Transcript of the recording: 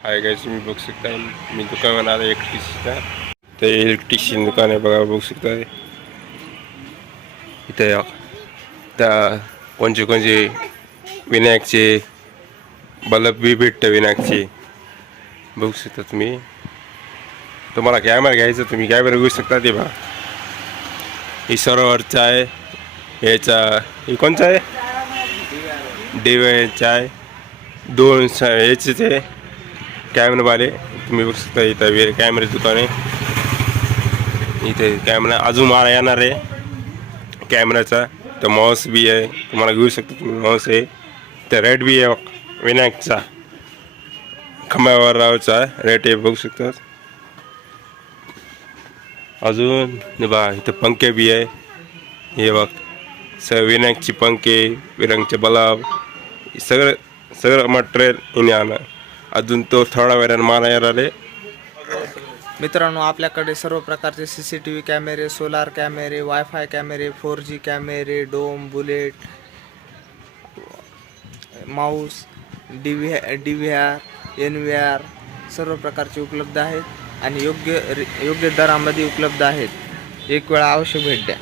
Hi guys, तुम्ही बघू शकता मी दुकानात आलो इलेक्ट्रिशियनचा. ते इलेक्ट्रिशियन दुकान आहे बघा, बघू शकता इथे त्या कोणचे कोणचे विनायकचे बल्ब बी भेटतं. विनायकचे बघू शकता तुम्ही. तुम्हाला कॅमेरा घ्यायचा, तुम्ही कॅमेरा बघू शकता. ते बघा, ही सरोवरचा आहे. याचा हे कोणचा आहे? DVRचा आहे. दोन याचेच आहे कॅमेरावाले. तुम्ही बघू शकता इथं कॅमेरे दुकान आहे. इथे कॅमेरा अजून मला येणार आहे कॅमेराचा. तर माऊस बी आहे, तुम्हाला घेऊ शकता तुम्ही. माऊस आहे तर रेट बी आहे विनायकचा, खंब्यावर रावचा रेट आहे, बघू शकतात. अजून बघा इथं पंखे बी आहे. हे बघ विनायकची पंखे, विनायकचे बल्ब, सगळं सगळं मटेरियल इने आणा. अजून तो थोडा वेळाने मला येणार आहे. मित्रांनो, आपल्याकडे सर्व प्रकारचे CCTV कॅमेरे, सोलार कॅमेरे, वायफाय कॅमेरे, 4G कॅमेरे, dome, bullet, mouse, DVR, NVR सर्व प्रकारचे उपलब्ध आहेत आणि योग्य दरामध्ये उपलब्ध आहेत. एक वेळा अवश्य भेट द्या.